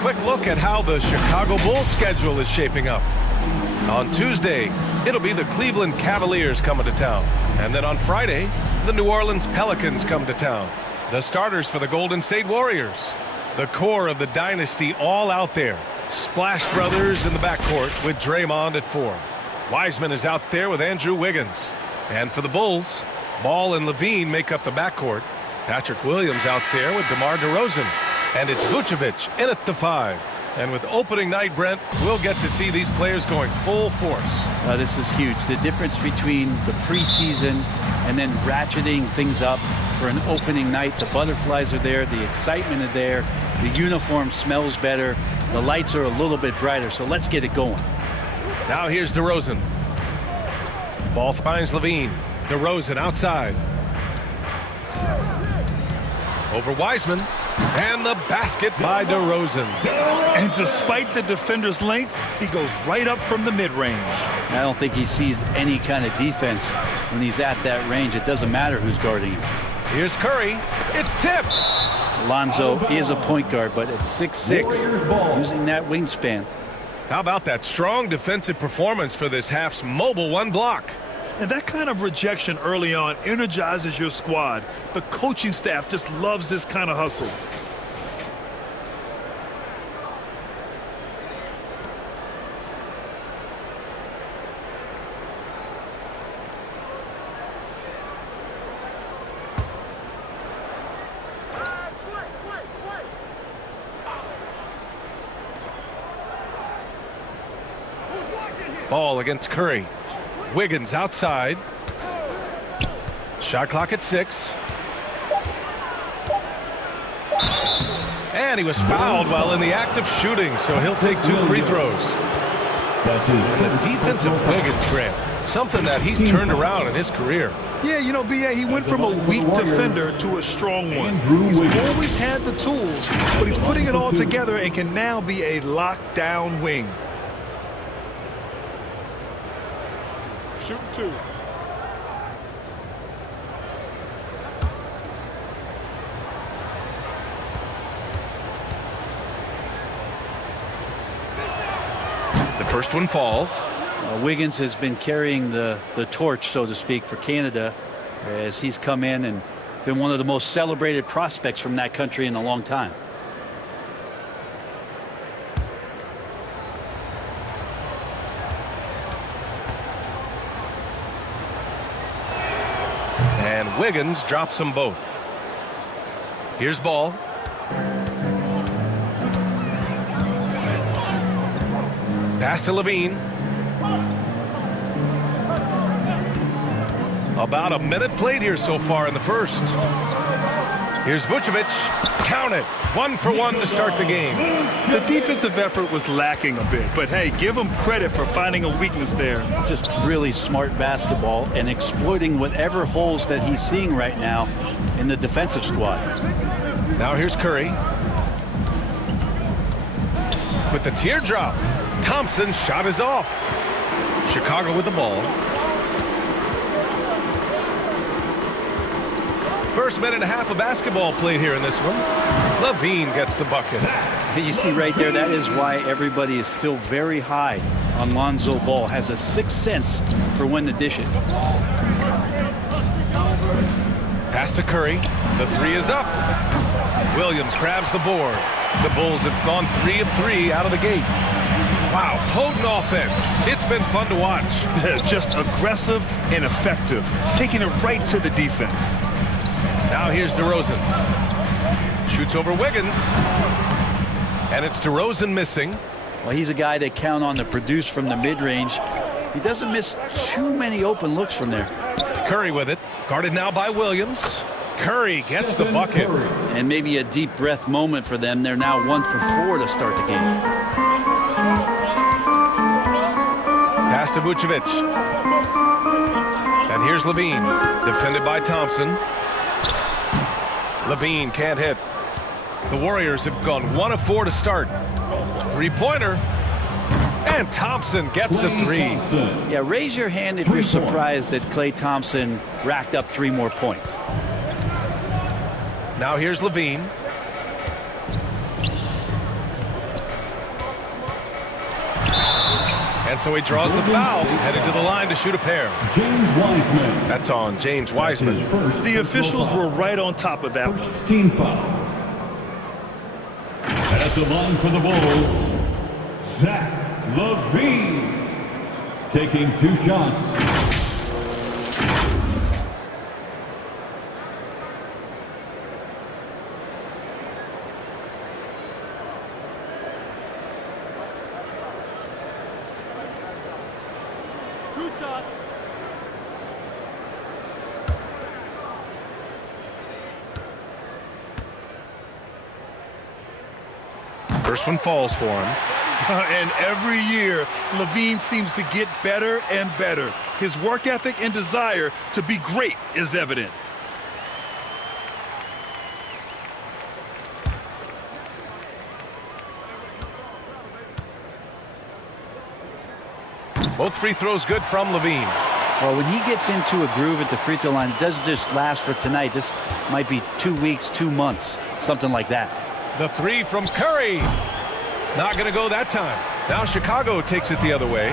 quick look at how the Chicago Bulls schedule is shaping up. On Tuesday, it'll be the Cleveland Cavaliers coming to town. And then on Friday, the New Orleans Pelicans come to town. The starters for the Golden State Warriors. The core of the dynasty all out there. Splash Brothers in the backcourt with Draymond at 4. Wiseman is out there with Andrew Wiggins. And for the Bulls, Ball and Lavine make up the backcourt. Patrick Williams out there with DeMar DeRozan. And it's Vucevic in at the 5. And with opening night, Brent, we'll get to see these players going full force. This is huge. The difference between the preseason and then ratcheting things up for an opening night. The butterflies are there. The excitement is there. The uniform smells better. The lights are a little bit brighter. So let's get it going. Now here's DeRozan. Ball finds Lavine. DeRozan outside. Over Wiseman. And the basket by DeRozan. And despite the defender's length, he goes right up from the mid-range. I don't think he sees any kind of defense when he's at that range. It doesn't matter who's guarding him. Here's Curry. It's tipped. Lonzo is a point guard, but at 6'6", using that wingspan. How about that strong defensive performance for this half's mobile one block? And that kind of rejection early on energizes your squad. The coaching staff just loves this kind of hustle. Ball against Curry. Wiggins outside. Shot clock at 6. And he was fouled while in the act of shooting, so he'll take 2 free throws. The defensive Wiggins, Grant, something that he's turned around in his career. Yeah, you know, B.A., he went from a weak defender to a strong one. He's always had the tools, but he's putting it all together and can now be a lockdown wing. Shoot 2. The first one falls. Wiggins has been carrying the torch, so to speak, for Canada as he's come in and been one of the most celebrated prospects from that country in a long time. And Wiggins drops them both. Here's Ball. Pass to Lavine. About a minute played here so far in the first. Here's Vucevic. Count it. 1 for 1 to start the game. The defensive effort was lacking a bit, but hey, give him credit for finding a weakness there. Just really smart basketball and exploiting whatever holes that he's seeing right now in the defensive squad. Now here's Curry. With the teardrop. Thompson's shot is off. Chicago with the ball. First minute and a half of basketball played here in this one. Lavine gets the bucket. You see right there, that is why everybody is still very high on Lonzo Ball. Has a sixth sense for when to dish it. Pass to Curry. The 3 is up. Williams grabs the board. The Bulls have gone 3 of 3 out of the gate. Wow, potent offense. It's been fun to watch. Just aggressive and effective, taking it right to the defense. Now here's DeRozan. Shoots over Wiggins. And it's DeRozan missing. Well, he's a guy they count on to produce from the mid-range. He doesn't miss too many open looks from there. Curry with it. Guarded now by Williams. Curry gets the bucket. And maybe a deep breath moment for them. They're now 1 for 4 to start the game. Pass to Vucevic. And here's Lavine. Defended by Thompson. Lavine can't hit. The Warriors have gone 1 of 4 to start. 3-pointer. And Thompson gets a 3. Yeah, raise your hand if you're surprised that Klay Thompson racked up 3 more points. Now here's Lavine. And so he draws the foul, headed to the line to shoot a pair. James Wiseman. That's on James Wiseman. The officials were right on top of that one. First team foul. At the line for the Bulls, Zach Lavine. Taking 2 shots. First one falls for him. And every year, Lavine seems to get better and better. His work ethic and desire to be great is evident. Both free throws good from Lavine. Well, when he gets into a groove at the free throw line, it doesn't just last for tonight. This might be 2 weeks, 2 months, something like that. The three from Curry. Not going to go that time. Now Chicago takes it the other way.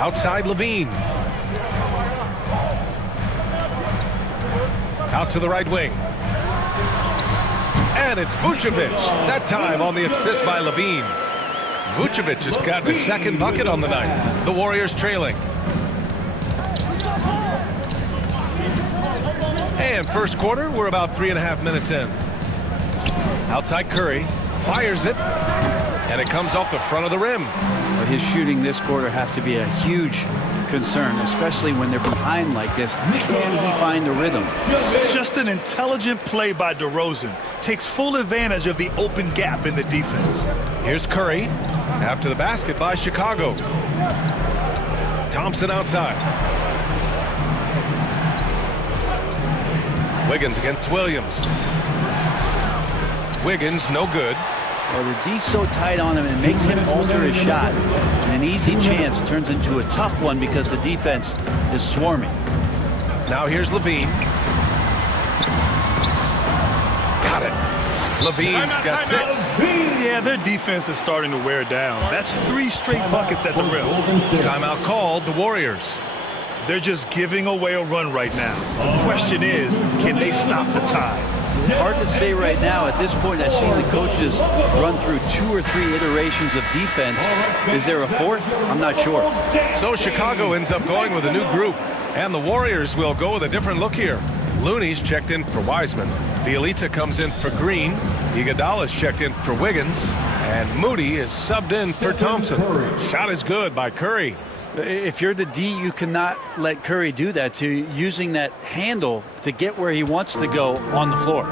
Outside Lavine. Out to the right wing. And it's Vucevic. That time on the assist by Lavine. Vucevic has gotten a second bucket on the night. The Warriors trailing. And first quarter, we're about 3.5 minutes in. Outside Curry, fires it, and it comes off the front of the rim. But his shooting this quarter has to be a huge concern, especially when they're behind like this. Can he find the rhythm? Just an intelligent play by DeRozan. Takes full advantage of the open gap in the defense. Here's Curry after the basket by Chicago. Thompson outside. Wiggins against Williams. Wiggins, no good. Well, the D's so tight on him, it makes him alter his shot. And an easy chance turns into a tough one because the defense is swarming. Now here's Lavine. Got it. Lavine's got 6. Yeah, their defense is starting to wear down. That's 3 straight buckets at the rim. Timeout called, the Warriors. They're just giving away a run right now. The question is, can they stop the tide? Hard to say right now. At this point, I've seen the coaches run through 2 or 3 iterations of defense. Is there a 4th? I'm not sure. So Chicago ends up going with a new group, and the Warriors will go with a different look here. Looney's checked in for Wiseman. Bielitsa comes in for Green. Iguodala's checked in for Wiggins. And Moody is subbed in for Thompson. Shot is good by Curry. If you're the D, you cannot let Curry do that to using that handle to get where he wants to go on the floor.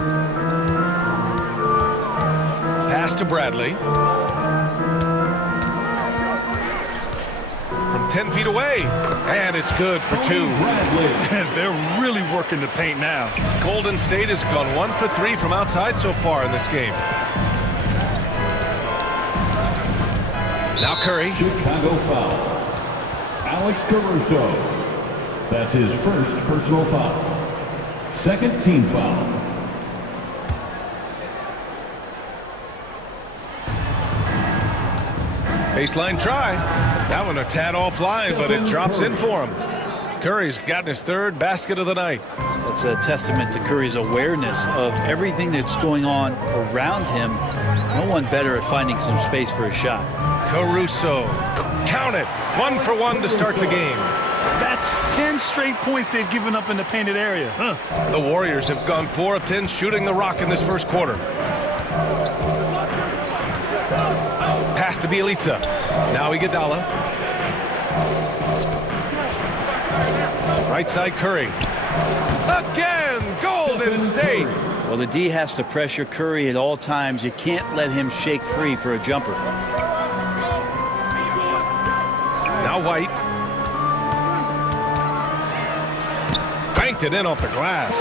Pass to Bradley. From 10 feet away. And it's good for 2. They're really working the paint now. Golden State has gone 1 for 3 from outside so far in this game. Now Curry. Chicago foul. Alex Caruso. That's his first personal foul. Second team foul. Baseline try. That one a tad offline, but it drops in for him. Curry's gotten his 3rd basket of the night. That's a testament to Curry's awareness of everything that's going on around him. No one better at finding some space for a shot. Caruso. Count it. 1 for 1 to start the game. That's 10 straight points they've given up in the painted area. The Warriors have gone 4 of 10 shooting the rock in this first quarter. Pass to Bielitsa. Now Iguodala. Right side Curry. Again, Golden State. Well, the D has to pressure Curry at all times. You can't let him shake free for a jumper. Now White. Banked it in off the glass.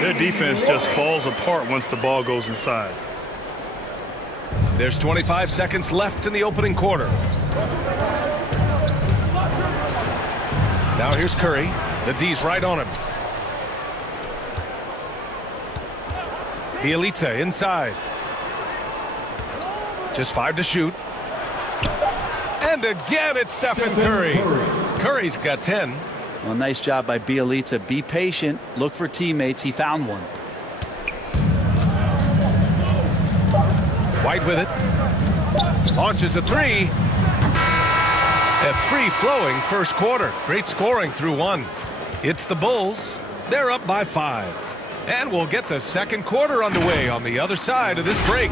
Their defense just falls apart once the ball goes inside. There's 25 seconds left in the opening quarter. Now here's Curry. The D's right on him. Bielitsa inside. Just 5 to shoot. And again, it's Stephen Curry. Curry's got 10. Well, nice job by Bielitsa. Be patient. Look for teammates. He found one. White with it. Launches a three. A free-flowing first quarter. Great scoring through one. It's the Bulls. They're up by 5. And we'll get the second quarter underway on the other side of this break.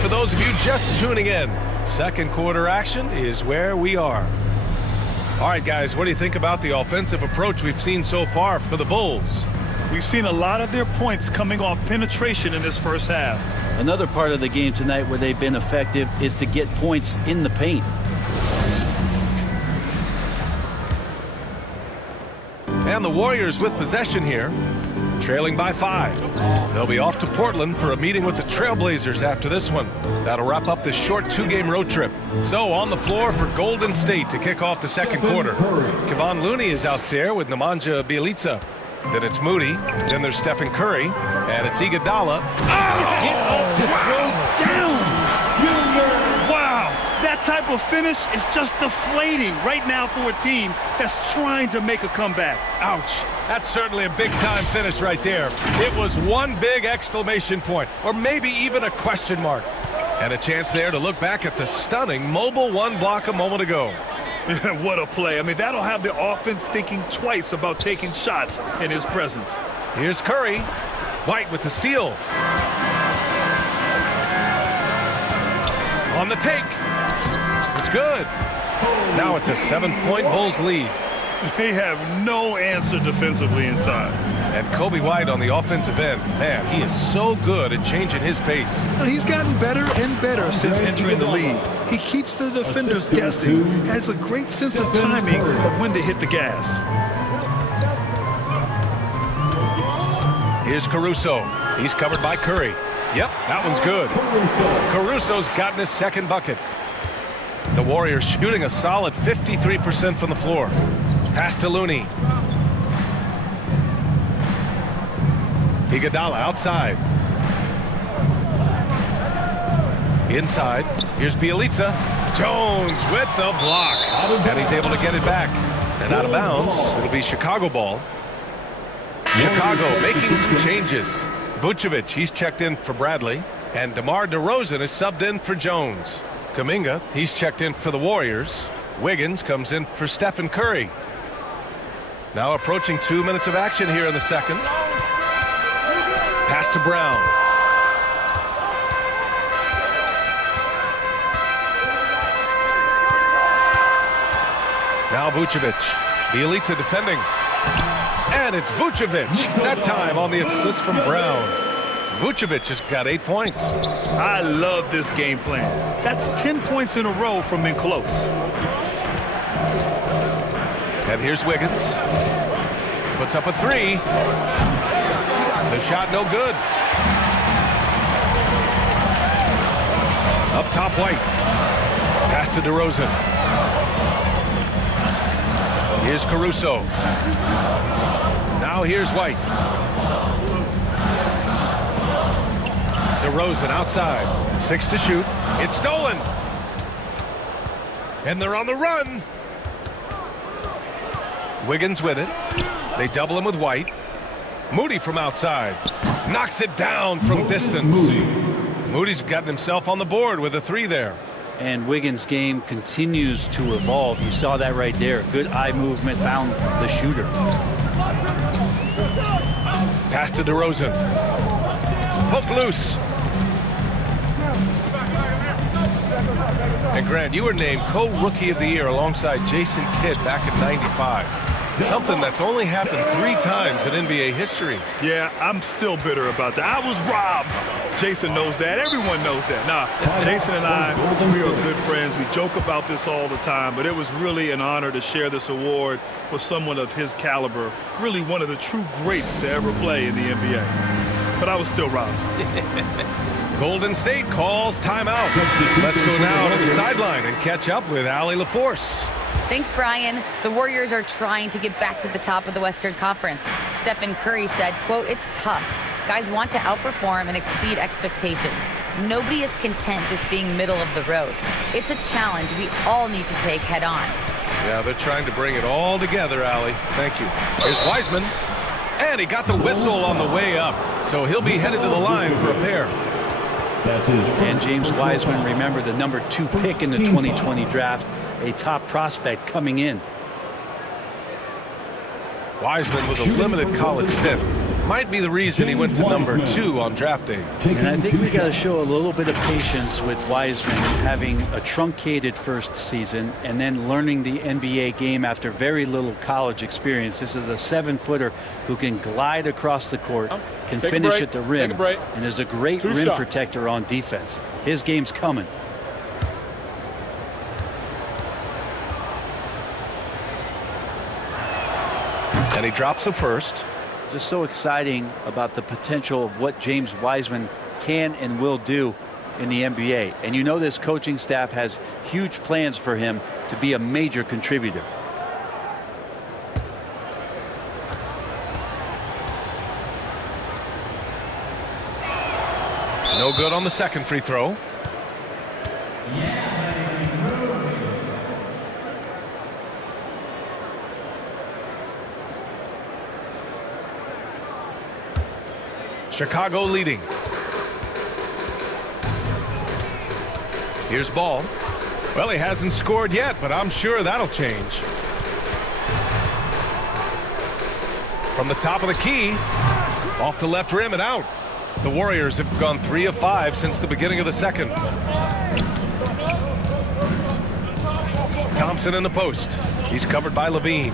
For those of you just tuning in, second quarter action is where we are. All right, guys, what do you think about the offensive approach we've seen so far for the Bulls? We've seen a lot of their points coming off penetration in this first half. Another part of the game tonight where they've been effective is to get points in the paint. And the Warriors with possession here, trailing by 5. They'll be off to Portland for a meeting with the Trailblazers after this one. That'll wrap up this short 2-game road trip. So on the floor for Golden State to kick off the second quarter. Kevon Looney is out there with Nemanja Bjelica. Then it's Moody. Then there's Stephen Curry. And it's Iguodala. To throw down. Wow, that type of finish is just deflating right now for a team that's trying to make a comeback. Ouch. That's certainly a big-time finish right there. It was one big exclamation point, or maybe even a question mark. And a chance there to look back at the stunning mobile one block a moment ago. What a play. I mean, that'll have the offense thinking twice about taking shots in his presence. Here's Curry. White with the steal. On the take. It's good. Now it's a 7-point Bulls lead. They have no answer defensively inside. And Kobe White on the offensive end. Man, he is so good at changing his pace. He's gotten better and better since entering the league. He keeps the defenders guessing, has a great sense of timing of when to hit the gas. Here's Caruso. He's covered by Curry. Yep, that one's good. Caruso's gotten his second bucket. The Warriors shooting a solid 53% from the floor. Pass to Looney. Iguodala outside. Inside. Here's Bjelica. Jones with the block. And he's able to get it back. And out of bounds. It'll be Chicago ball. Chicago making some changes. Vucevic, he's checked in for Bradley. And DeMar DeRozan is subbed in for Jones. Kuminga, he's checked in for the Warriors. Wiggins comes in for Stephen Curry. Now approaching 2 minutes of action here in the second. Pass to Brown. Now Vucevic. Bjelica defending. And it's Vucevic. That time on the assist from Brown. Vucevic has got 8 points. I love this game plan. That's 10 points in a row from being close. And here's Wiggins. Puts up a 3. The shot no good. Up top, White. Pass to DeRozan. Here's Caruso. Now here's White. DeRozan outside. 6 to shoot. It's stolen. And they're on the run. Wiggins with it. They double him with White. Moody from outside. Knocks it down from distance. Moody's gotten himself on the board with a 3 there. And Wiggins' game continues to evolve. You saw that right there. Good eye movement, found the shooter. Pass to DeRozan. Hook loose. And Grant, you were named co-rookie of the year alongside Jason Kidd back in '95. Something that's only happened 3 times in NBA history. Yeah, I'm still bitter about that. I was robbed. Jason knows that. Everyone knows that. Nah, Jason and I, we are good friends. We joke about this all the time, but it was really an honor to share this award with someone of his caliber, really one of the true greats to ever play in the NBA. But I was still robbed. Golden State calls timeout. Let's go now to the sideline and catch up with Allie LaForce. Thanks, Brian. The Warriors are trying to get back to the top of the Western Conference. Stephen Curry said, quote, "It's tough. Guys want to outperform and exceed expectations. Nobody is content just being middle of the road. It's a challenge we all need to take head on." Yeah, they're trying to bring it all together, Allie. Thank you. Here's Wiseman. And he got the whistle on the way up. So he'll be headed to the line for a pair. And James Wiseman, remember, the number 2 pick in the 2020 draft, a top prospect coming in. Wiseman with a limited college stint. Might be the reason he went to number 2 on draft day. And I think we got to show a little bit of patience with Wiseman, having a truncated first season and then learning the NBA game after very little college experience. This is a 7-footer who can glide across the court, can finish at the rim, and is a great rim protector on defense. His game's coming. And he drops the first. Just so exciting about the potential of what James Wiseman can and will do in the NBA. And you know this coaching staff has huge plans for him to be a major contributor. No good on the second free throw. Chicago leading. Here's Ball. Well, he hasn't scored yet, but I'm sure that'll change. From the top of the key, off the left rim and out. The Warriors have gone 3 of 5 since the beginning of the second. Thompson in the post. He's covered by Lavine.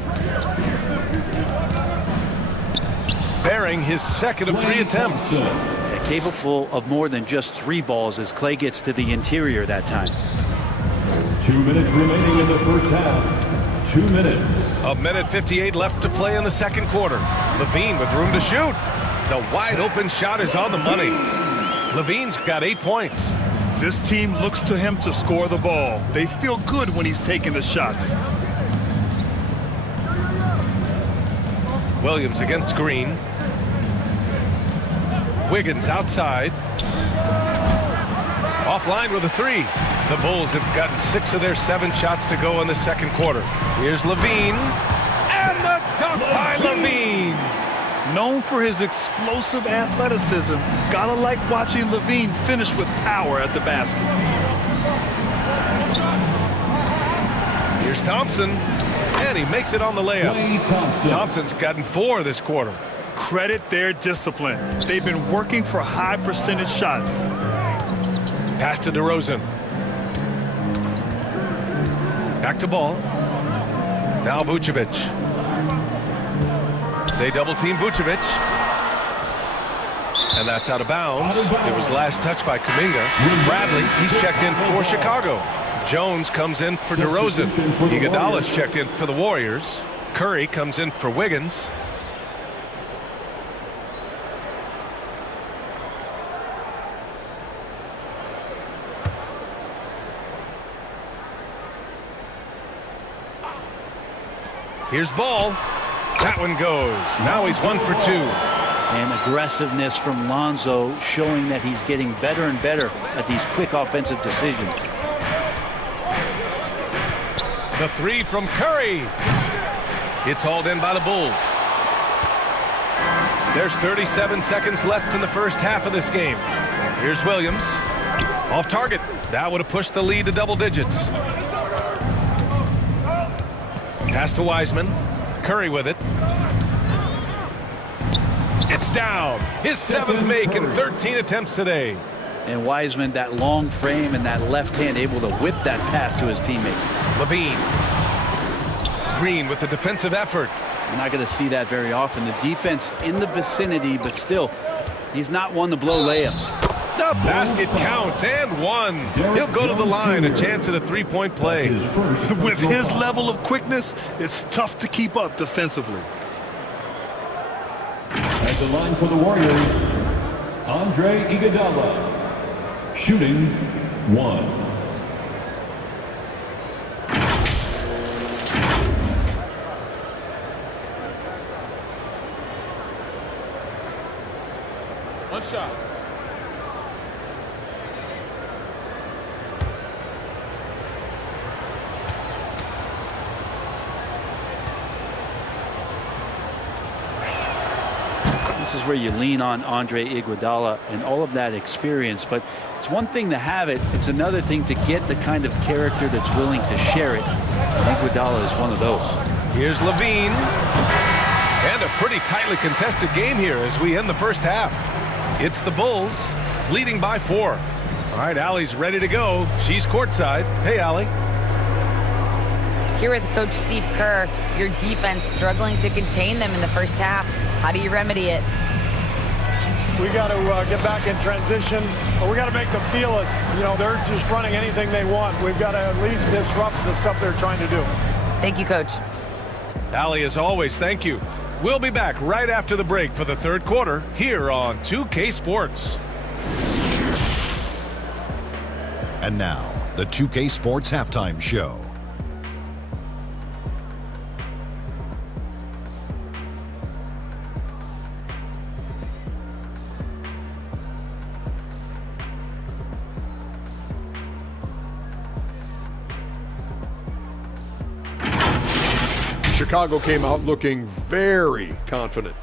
Bearing his second of 3 attempts. Capable of more than just 3 balls as Clay gets to the interior that time. 2 minutes remaining in the first half. 2 minutes. A minute 58 left to play in the second quarter. Lavine with room to shoot. The wide open shot is on the money. Lavine's got 8 points. This team looks to him to score the ball. They feel good when he's taking the shots. Williams against Green. Wiggins outside. Offline with a 3. The Bulls have gotten 6 of their 7 shots to go in the second quarter. Here's Lavine. And the dunk by Lavine. Known for his explosive athleticism, gotta like watching Lavine finish with power at the basket. Here's Thompson. And he makes it on the layup. Thompson's gotten 4 this quarter. Credit their discipline. They've been working for high percentage shots. Pass to DeRozan. Back to Ball. Now Vucevic. They double team Vucevic. And that's out of bounds. It was last touched by Kuminga. Bradley, he's checked in for Chicago. Jones comes in for DeRozan. Iguodala's checked in for the Warriors. Curry comes in for Wiggins. Here's Ball. That one goes. Now he's 1 for 2. And aggressiveness from Lonzo showing that he's getting better and better at these quick offensive decisions. The 3 from Curry. It's hauled in by the Bulls. There's 37 seconds left in the first half of this game. Here's Williams. Off target. That would have pushed the lead to double digits. Pass to Wiseman. Curry with it. It's down. His 7th make in 13 attempts today. And Wiseman, that long frame and that left hand, able to whip that pass to his teammate. Lavine. Green with the defensive effort. You're not going to see that very often. The defense in the vicinity, but still, he's not one to blow layups. The basket counts and one. He'll go to the line, a chance at a three-point play. With his level of quickness, it's tough to keep up defensively. At the line for the Warriors, Andre Iguodala, shooting 1. One shot. This is where you lean on Andre Iguodala and all of that experience, but it's one thing to have it. It's another thing to get the kind of character that's willing to share it. Iguodala is one of those. Here's Lavine. And a pretty tightly contested game here as we end the first half. It's the Bulls leading by 4. All right, Allie's ready to go. She's courtside. Hey, Allie. Here with Coach Steve Kerr, your defense struggling to contain them in the first half. How do you remedy it? We got to get back in transition, but we got to make them feel us. You know, they're just running anything they want. We've got to at least disrupt the stuff they're trying to do. Thank you, Coach. Allie, as always, thank you. We'll be back right after the break for the third quarter here on 2K Sports. And now, the 2K Sports Halftime Show. Chicago came out looking very confident.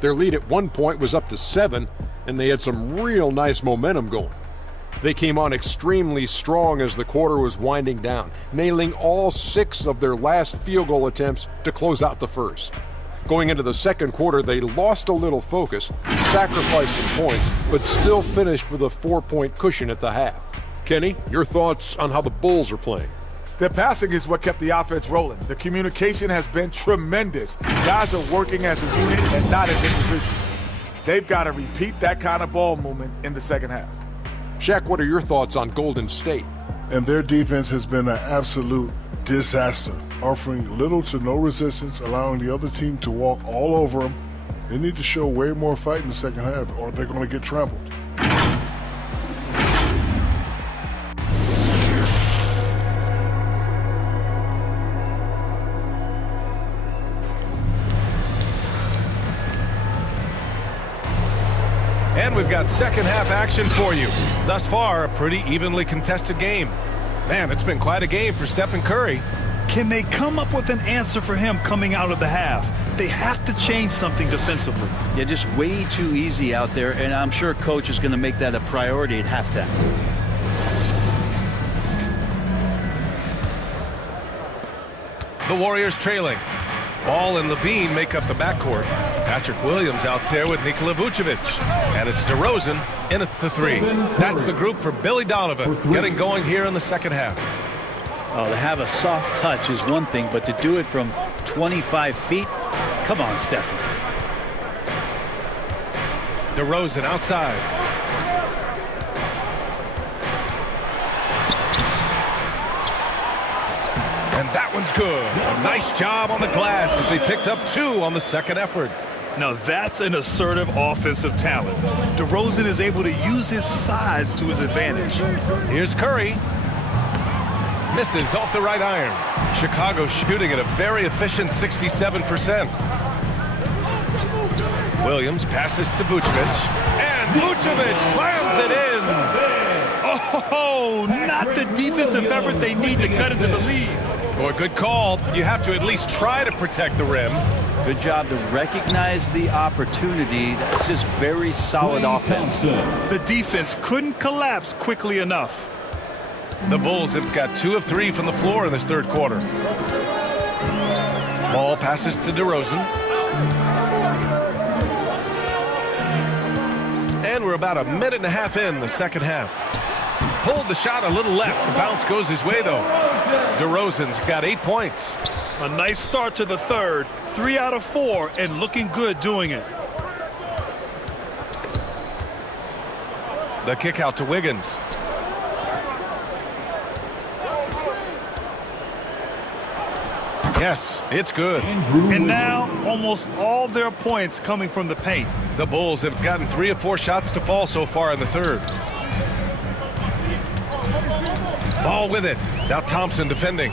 Their lead at one point was up to 7, and they had some real nice momentum going. They came on extremely strong as the quarter was winding down, nailing all 6 of their last field goal attempts to close out the first. Going into the second quarter, they lost a little focus, sacrificed some points, but still finished with a 4-point cushion at the half. Kenny, your thoughts on how the Bulls are playing? Their passing is what kept the offense rolling. The communication has been tremendous. Guys are working as a unit and not as individuals. They've got to repeat that kind of ball movement in the second half. Shaq, what are your thoughts on Golden State? And their defense has been an absolute disaster, offering little to no resistance, allowing the other team to walk all over them. They need to show way more fight in the second half, or they're going to get trampled. And we've got second half action for you. Thus far, a pretty evenly contested game. Man, it's been quite a game for Stephen Curry. Can they come up with an answer for him coming out of the half? They have to change something defensively. Yeah, just way too easy out there, and I'm sure Coach is going to make that a priority at halftime. The Warriors trailing. Ball and Lavine make up the backcourt. Patrick Williams out there with Nikola Vucevic. And it's DeRozan in at the 3. That's the group for Billy Donovan getting going here in the second half. Oh, to have a soft touch is one thing, but to do it from 25 feet, come on, Stephen. DeRozan outside. And that one's good. A nice job on the glass as they picked up 2 on the second effort. Now that's an assertive offensive talent. DeRozan is able to use his size to his advantage. Here's Curry. Misses off the right iron. Chicago shooting at a very efficient 67%. Williams passes to Vucevic. And Vucevic slams it in. Oh, not the defensive effort they need to cut into the lead. Boy, good call. You have to at least try to protect the rim. Good job to recognize the opportunity. That's just very solid offense. The defense couldn't collapse quickly enough. The Bulls have got 2 of 3 from the floor in this third quarter. Ball passes to DeRozan. And we're about a minute and a half in the second half. Pulled the shot a little left. The bounce goes his way, though. DeRozan's got 8 points. A nice start to the third. 3 out of 4 and looking good doing it. The kick out to Wiggins. Yes, it's good. And now almost all their points coming from the paint. The Bulls have gotten 3 of 4 shots to fall so far in the third. Ball with it. Now Thompson defending.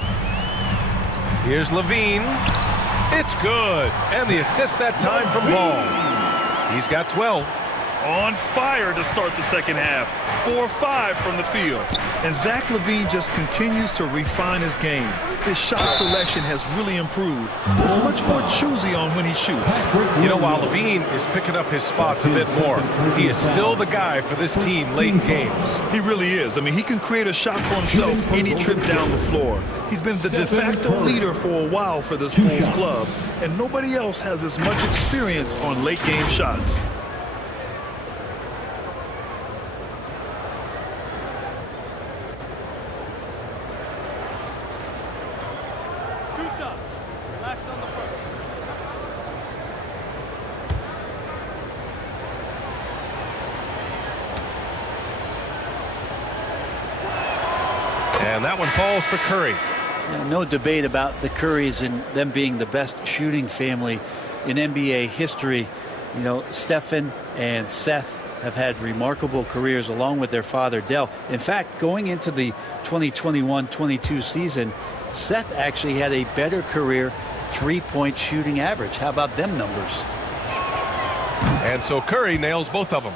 Here's Lavine. It's good. And the assist that time from Ball. He's got 12. On fire to start the second half. 4-5 from the field. And Zach LaVine just continues to refine his game. His shot selection has really improved. He's much more choosy on when he shoots. You know, while LaVine is picking up his spots a bit more, he is still the guy for this team late in games. He really is. I mean, he can create a shot for himself any trip down the floor. He's been the de facto leader for a while for this Bulls club, and nobody else has as much experience on late game shots. And that one falls for Curry. No debate about the Currys and them being the best shooting family in NBA history. You know, Stephen and Seth have had remarkable careers along with their father, Dell. In fact, going into the 2021-22 season, Seth actually had a better career three-point shooting average. How about them numbers? And so Curry nails both of them.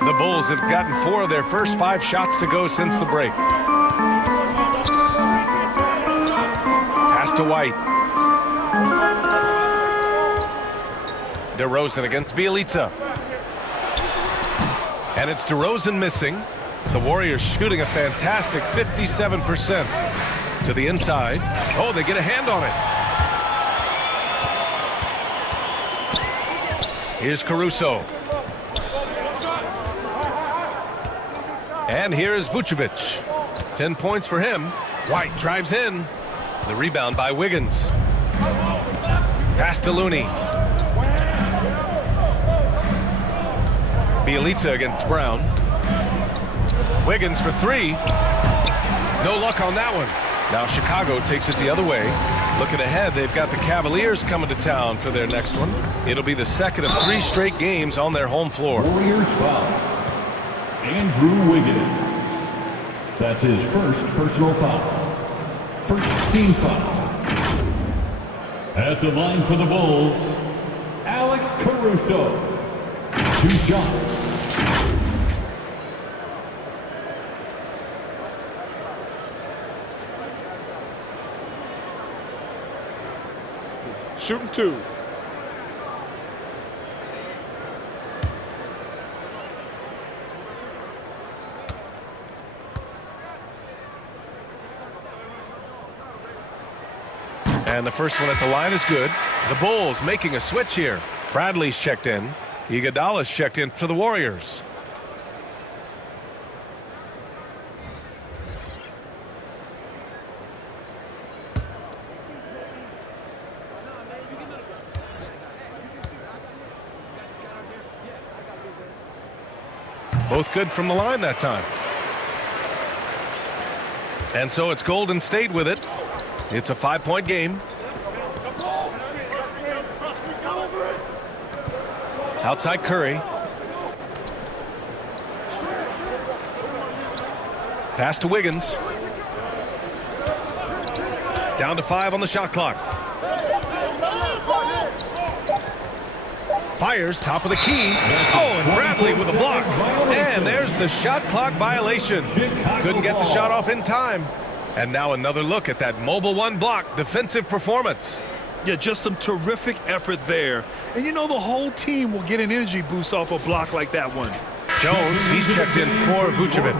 The Bulls have gotten 4 of their first 5 shots to go since the break. Pass to White. DeRozan against Bielitsa. And it's DeRozan missing. The Warriors shooting a fantastic 57% to the inside. Oh, they get a hand on it. Here's Caruso. And here is Vucevic. 10 points for him. White drives in. The rebound by Wiggins. Pass to Looney. Bielitsa against Brown. Wiggins for 3. No luck on that one. Now Chicago takes it the other way. Looking ahead, they've got the Cavaliers coming to town for their next one. It'll be the second of 3 straight games on their home floor. Warriors foul. Andrew Wiggins. That's his first personal foul. First team foul. At the line for the Bulls, Alex Caruso. 2 shots. Shooting 2. And the first one at the line is good. The Bulls making a switch here. Bradley's checked in. Iguodala's checked in for the Warriors. Both good from the line that time. And so it's Golden State with it. It's a 5-point game. Outside Curry. Pass to Wiggins. Down to 5 on the shot clock. Fires top of the key. Oh, and Bradley with a block. And there's the shot clock violation. Couldn't get the shot off in time. And now another look at that mobile 1 block defensive performance. Yeah, just some terrific effort there. And you know the whole team will get an energy boost off a block like that one. Jones, he's checked in for Vucevic.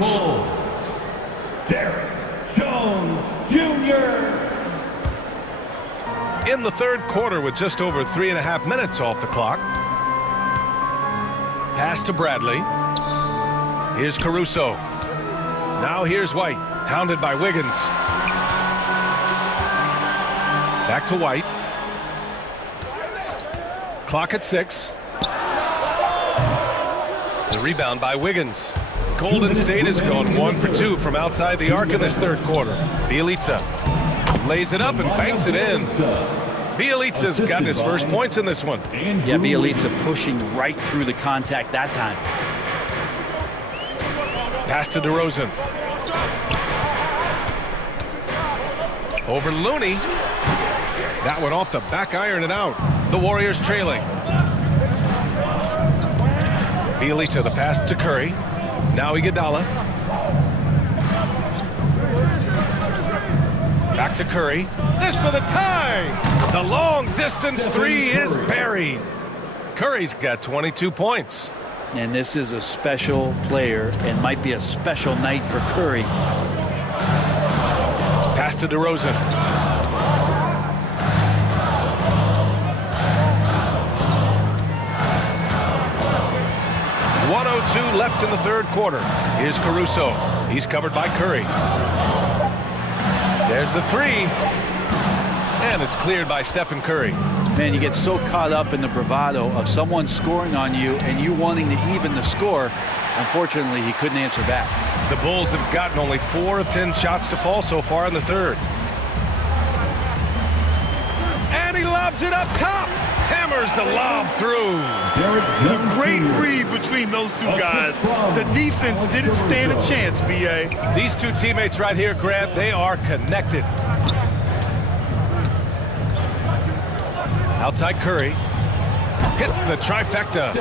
Derek Jones Jr. In the third quarter with just over 3.5 minutes off the clock. Pass to Bradley. Here's Caruso. Now here's White, hounded by Wiggins. Back to White. Clock at 6. The rebound by Wiggins. Golden State has gone 1 for 2 from outside the arc in this third quarter. Bielitsa lays it up and banks it in. Bielitsa's gotten his first points in this one. Yeah, Bielitsa pushing right through the contact that time. Pass to DeRozan. Over Looney. That one off the back iron and out. The Warriors trailing. Bielitsa, the pass to Curry. Now Iguodala. Back to Curry. This for the tie. The long distance three is buried. Curry's got 22 points. And this is a special player and might be a special night for Curry. Pass to DeRozan. .102 left in the third quarter. Here's Caruso. He's covered by Curry. There's the three. And it's cleared by Stephen Curry. Man, you get so caught up in the bravado of someone scoring on you and you wanting to even the score. Unfortunately, he couldn't answer back. The Bulls have gotten only 4 of 10 shots to fall so far in the third. And he lobs it up top. Hammers the lob through. A great read between those two guys. The defense didn't stand a chance, B.A. These two teammates right here, Grant, they are connected. Outside Curry. Hits the trifecta.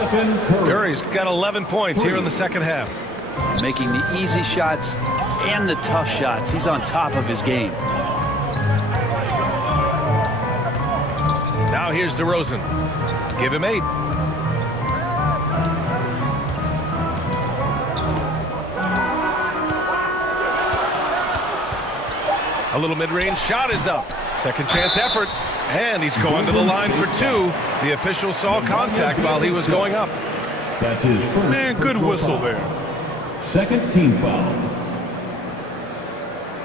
Curry's got 11 points here in the second half. Making the easy shots and the tough shots. He's on top of his game. Now here's DeRozan. Give him 8. A little mid-range shot is up. Second chance effort. And he's going to the line for 2. The official saw contact while he was going up. That's his first. Man, good whistle there. Second team foul.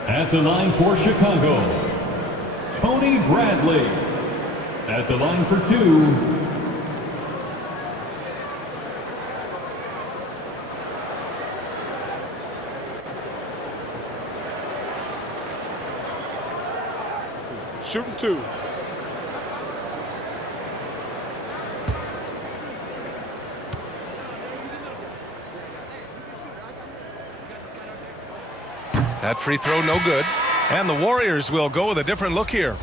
At the line for Chicago, Tony Bradley. At the line for 2. Shooting 2. That free throw no good. And the Warriors will go with a different look here.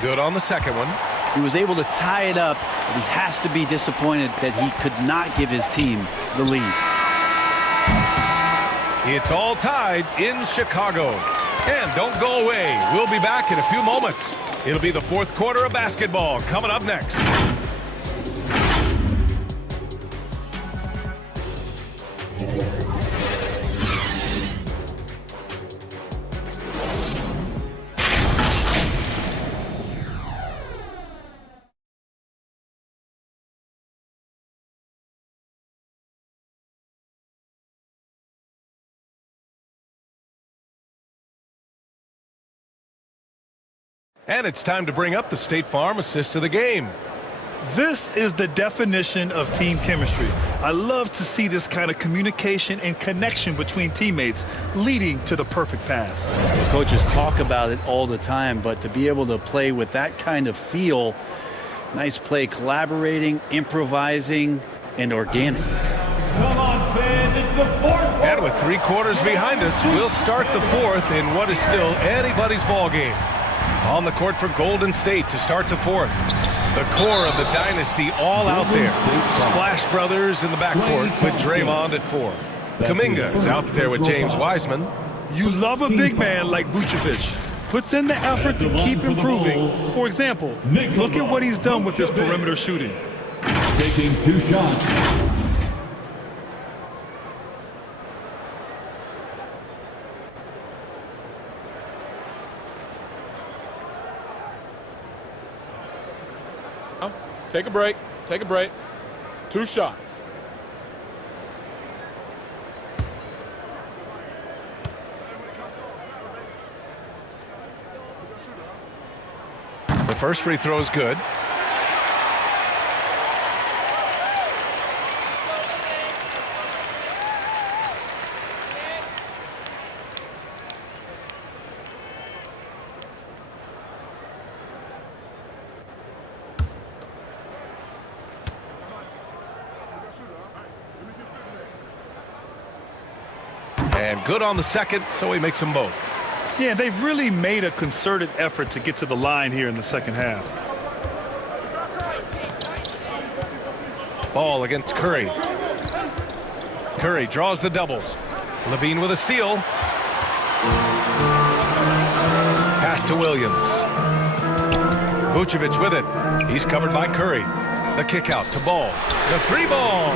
Good on the second one. He was able to tie it up, but he has to be disappointed that he could not give his team the lead. It's all tied in Chicago. And don't go away. We'll be back in a few moments. It'll be the fourth quarter of basketball coming up next. And it's time to bring up the State Farm assist of the game. This is the definition of team chemistry. I love to see this kind of communication and connection between teammates leading to the perfect pass. Coaches talk about it all the time, but to be able to play with that kind of feel, nice play, collaborating, improvising, and organic. Come on, fans, it's the fourth quarter. And with 3 quarters behind us, we'll start the fourth in what is still anybody's ball game. On the court for Golden State to start the fourth. The core of the dynasty all out there. Splash Brothers in the backcourt with Draymond at 4. Kuminga is out there with James Wiseman. You love a big man like Vucevic. Puts in the effort to keep improving. For example, look at what he's done with his perimeter shooting. Taking 2 shots. Take a break. Take a break. 2 shots. The first free throw is good. And good on the second, so he makes them both. Yeah, they've really made a concerted effort to get to the line here in the second half. Ball against Curry. Curry draws the double. Lavine with a steal. Pass to Williams. Vucevic with it. He's covered by Curry. The kick out to Ball. The 3-ball.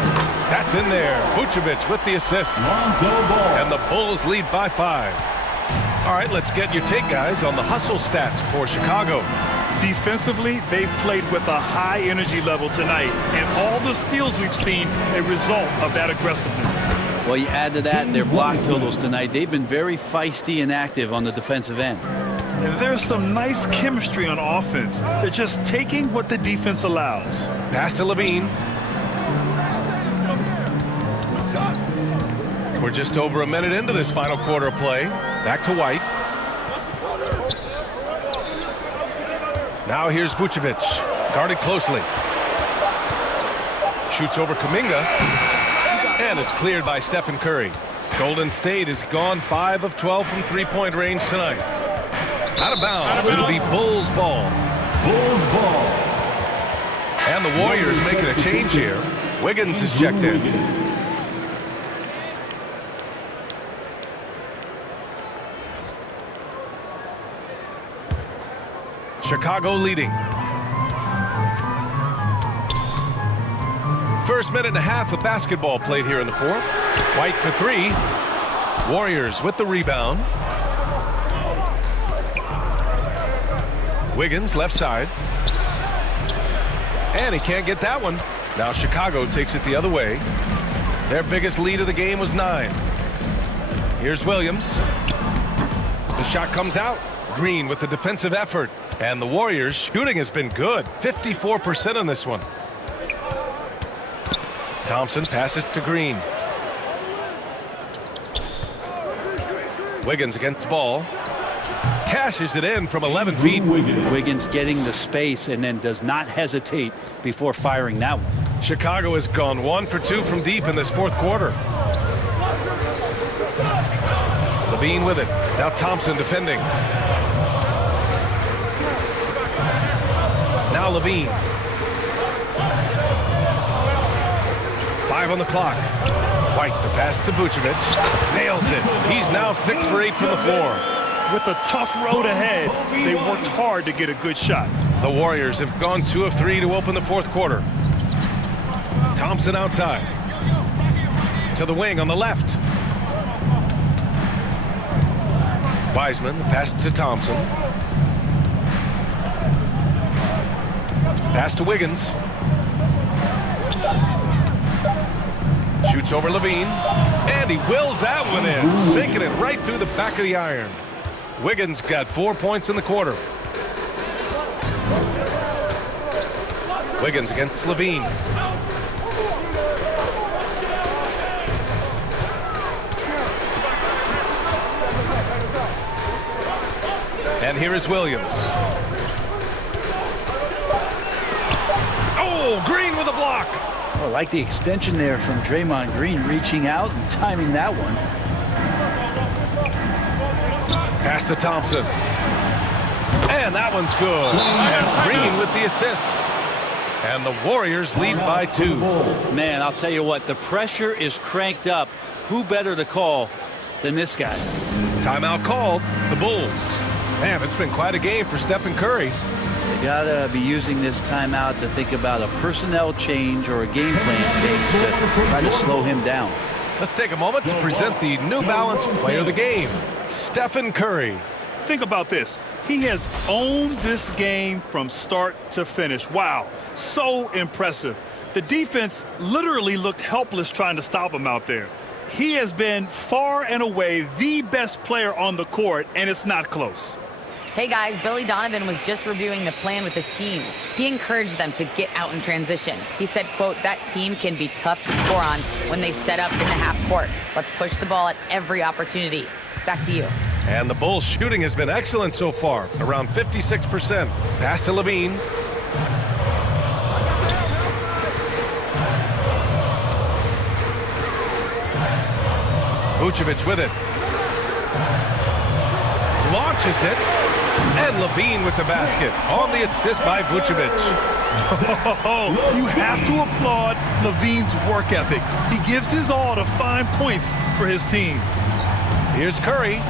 That's in there. Vucevic with the assist. And the Bulls lead by 5. All right, let's get your take, guys, on the hustle stats for Chicago. Defensively, they've played with a high energy level tonight, and all the steals we've seen a result of that aggressiveness. Well, you add to that their block totals tonight. They've been very feisty and active on the defensive end. And there's some nice chemistry on offense. They're just taking what the defense allows. Pass to Lavine. We're just over a minute into this final quarter of play. Back to White. Now here's Vucevic, guarded closely. Shoots over Kuminga, and it's cleared by Stephen Curry. Golden State has gone 5 of 12 from three-point range tonight. Out of bounds, it'll be Bulls ball. Bulls ball. And the Warriors making a change here. Wiggins is checked in. Chicago leading. First minute and a half of basketball played here in the fourth. White for 3. Warriors with the rebound. Wiggins left side. And he can't get that one. Now Chicago takes it the other way. Their biggest lead of the game was 9. Here's Williams. The shot comes out. Green with the defensive effort. And the Warriors' shooting has been good. 54% on this one. Thompson passes to Green. Wiggins against Ball. Cashes it in from 11 feet. Wiggins getting the space and then does not hesitate before firing that one. Chicago has gone 1 for 2 from deep in this fourth quarter. Lavine with it. Now Thompson defending. Now Lavine. 5 on the clock. White, the pass to Vucevic. Nails it. He's now 6 for 8 from the floor. With a tough road ahead, they worked hard to get a good shot. The Warriors have gone 2 of 3 to open the fourth quarter. Thompson outside. To the wing on the left. Wiseman, the pass to Thompson. Pass to Wiggins. Shoots over Lavine. And he wills that one in. Sinking it right through the back of the iron. Wiggins got 4 points in the quarter. Wiggins against Lavine. And here is Williams. Oh, Green with a block. Well, I like the extension there from Draymond Green, reaching out and timing that one. Pass to Thompson. And that one's good. And Green with the assist. And the Warriors lead by 2. Man, I'll tell you what, the pressure is cranked up. Who better to call than this guy? Timeout called. The Bulls. Man, it's been quite a game for Stephen Curry. They gotta be using this timeout to think about a personnel change or a game plan change to try to slow him down. Let's take a moment to present the New Balance Player of the Game, Stephen Curry. think about this. He has owned this game from start to finish. Wow, so impressive. The defense literally looked helpless trying to stop him out there. He has been far and away the best player on the court, and it's not close. Hey guys, Billy Donovan was just reviewing the plan with his team. He encouraged them to get out in transition. He said, quote, that team can be tough to score on when they set up in the half court. Let's push the ball at every opportunity. Back to you. And the Bulls' shooting has been excellent so far, around 56%. Pass to Lavine. Vucevic with it. Launches it. And Lavine with the basket on the assist by Vucevic. You have to applaud Lavine's work ethic. He gives his all to find points for his team. Here's Curry,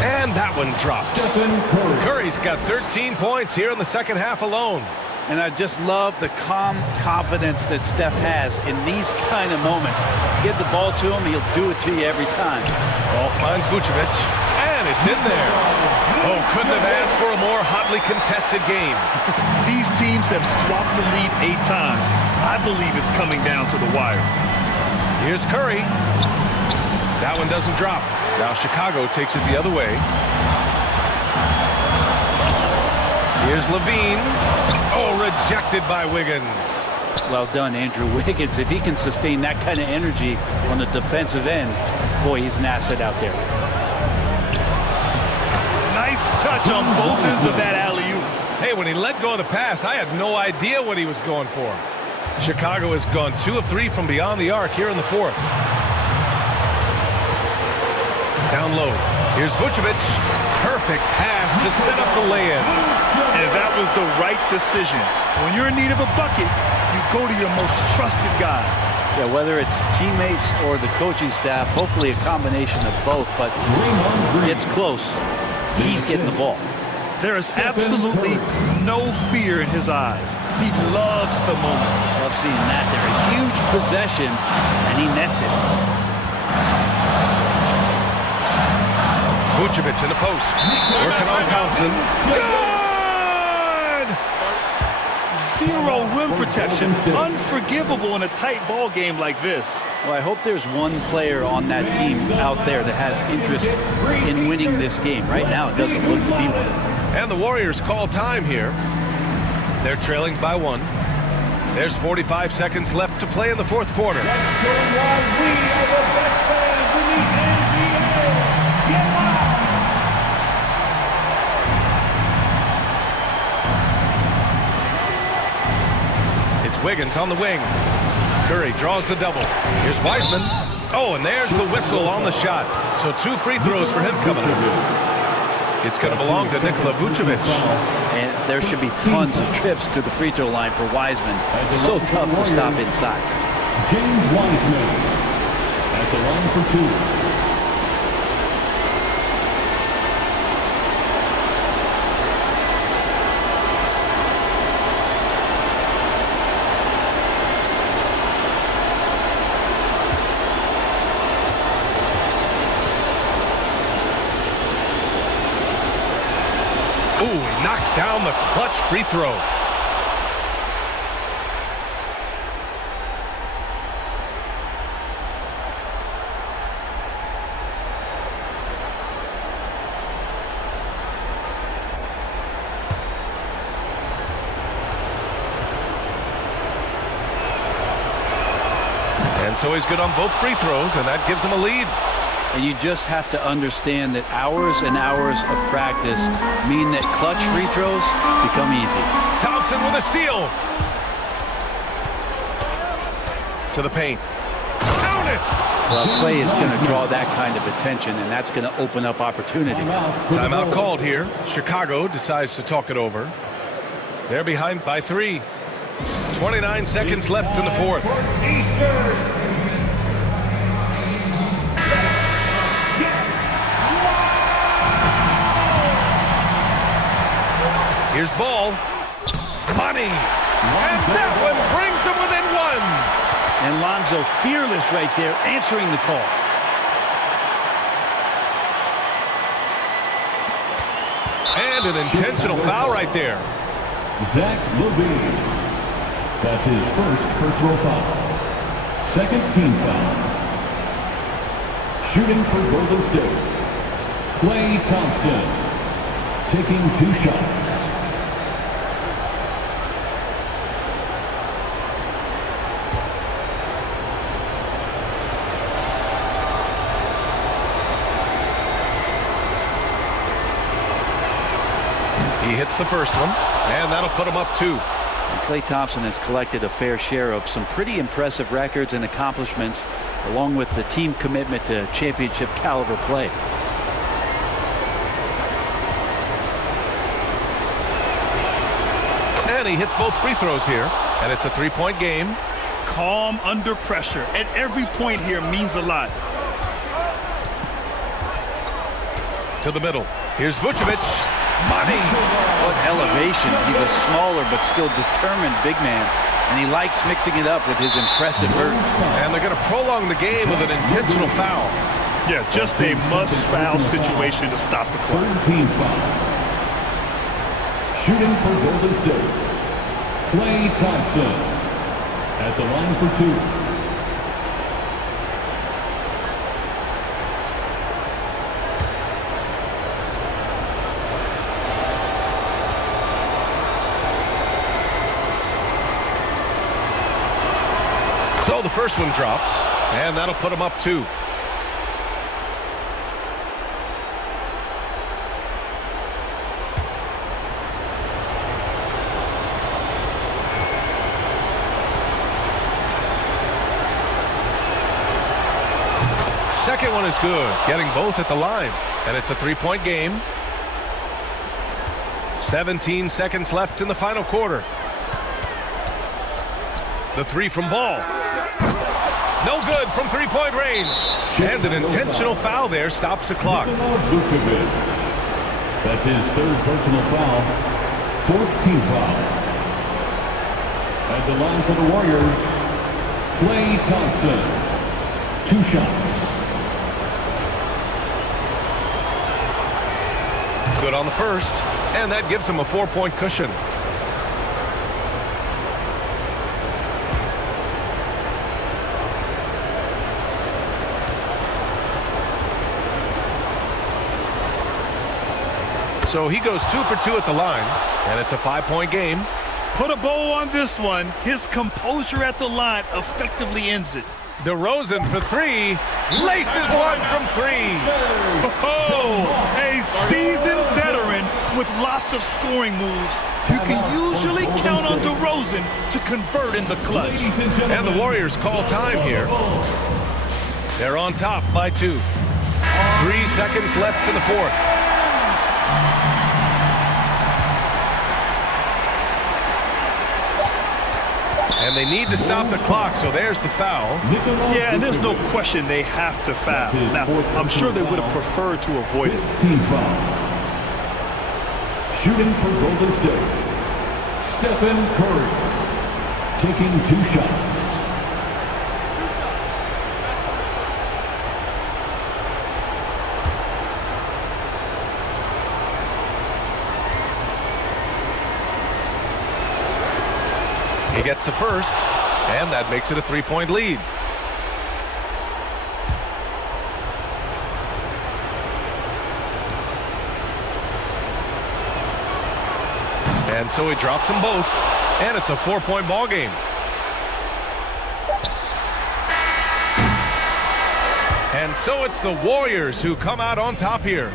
and that one drops. Curry's got 13 points here in the second half alone. And I just love the calm confidence that Steph has in these kind of moments. Give the ball to him, he'll do it to you every time. Ball finds Vucevic, and it's in there. Oh, couldn't have asked for a more hotly contested game. These teams have swapped the lead 8 times. I believe it's coming down to the wire. Here's Curry. That one doesn't drop. Now Chicago takes it the other way. Here's Lavine. Oh, rejected by Wiggins. Well done, Andrew Wiggins. If he can sustain that kind of energy on the defensive end, boy, he's an asset out there. Nice touch on both ends of that alley-oop. Hey, when he let go of the pass, I had no idea what he was going for. Chicago has gone 2 of 3 from beyond the arc here in the fourth. Down low. Here's Vucevic. Perfect pass to set up the lay-in. And that was the right decision. When you're in need of a bucket, you go to your most trusted guys. Yeah, whether it's teammates or the coaching staff, hopefully a combination of both, but gets close. He's getting the ball. There is absolutely no fear in his eyes. He loves the moment. Love seeing that there. A huge possession, and he nets it. Vucevic in the post. Working on Thompson. Good! Zero rim protection. Unforgivable in a tight ball game like this. Well, I hope there's one player on that team out there that has interest in winning this game. Right now, it doesn't look to be one. And the Warriors call time here. They're trailing by 1. There's 45 seconds left to play in the fourth quarter. It's Wiggins on the wing. Curry draws the double. Here's Wiseman. Oh, and there's the whistle on the shot. So 2 free throws for him coming up. It's going to belong to Nikola Vucevic. And there should be tons of trips to the free throw line for Wiseman. So tough to stop inside. James Wiseman at the line for 2. Ooh, he knocks down the clutch free throw. And so he's good on both free throws, and that gives him a lead. And you just have to understand that hours and hours of practice mean that clutch free throws become easy. Thompson with a steal. To the paint. Count it! Well, Clay is going to draw that kind of attention, and that's going to open up opportunity. Timeout called here. Chicago decides to talk it over. They're behind by 3. 29 seconds left in the fourth. Here's Ball. Money. And that one brings them within 1. And Lonzo fearless right there, answering the call. And an intentional foul right there. Zach Lavine. That's his first personal foul. Second team foul. Shooting for Golden State, Klay Thompson, taking 2 shots. He hits the first one, and that'll put him up 2. Klay Thompson has collected a fair share of some pretty impressive records and accomplishments, along with the team commitment to championship caliber play. And he hits both free throws here, and it's a 3-point game. Calm under pressure, and every point here means a lot. To the middle. Here's Vucevic. Money! What elevation. He's a smaller but still determined big man, and he likes mixing it up with his impressive vert. And they're going to prolong the game with an intentional foul. Yeah, just a must-foul situation to stop the clock. Third team foul. Shooting for Golden State, Klay Thompson at the line for 2. So the first one drops, and that'll put him up 2. Second one is good, getting both at the line, and it's a 3-point game. 17 seconds left in the final quarter. The 3 from Ball. No good from 3-point range. And an intentional foul there stops the clock. That's his third personal foul. Fourth team foul. At the line for the Warriors, Klay Thompson. 2 shots. Good on the first, and that gives him a 4-point cushion. So he goes 2 for 2 at the line, and it's a 5-point game. Put a bow on this one. His composure at the line effectively ends it. DeRozan for 3, laces one from 3. Oh, a seasoned veteran with lots of scoring moves. You can usually count on DeRozan to convert in the clutch. And the Warriors call time here. They're on top by 2. 3 seconds left in the fourth. And they need to stop the clock, so there's the foul. Yeah, and there's no question they have to foul. Now, I'm sure they would have preferred to avoid it. Team foul. Shooting for Golden State, Stephen Curry. Taking 2 shots. He gets the first, and that makes it a 3-point lead. And so he drops them both, and it's a 4-point ball game. And so it's the Warriors who come out on top here.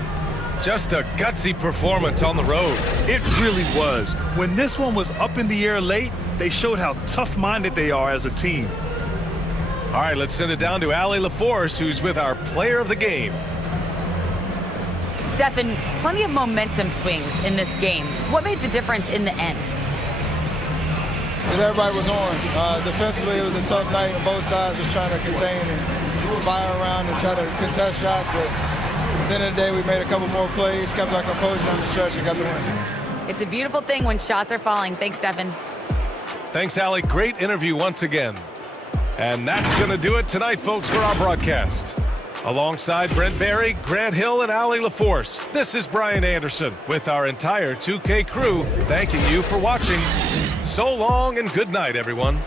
Just a gutsy performance on the road. It really was. When this one was up in the air late, they showed how tough-minded they are as a team. All right, let's send it down to Allie LaForce, who's with our player of the game. Stephen, plenty of momentum swings in this game. What made the difference in the end? Because everybody was on. Defensively, it was a tough night on both sides, just trying to contain and fire around and try to contest shots, but at the end of the day, we made a couple more plays, kept our composure on the stretch, and got the win. It's a beautiful thing when shots are falling. Thanks, Stephen. Thanks, Allie. Great interview once again. And that's going to do it tonight, folks, for our broadcast. Alongside Brent Barry, Grant Hill, and Allie LaForce, this is Brian Anderson with our entire 2K crew thanking you for watching. So long and good night, everyone.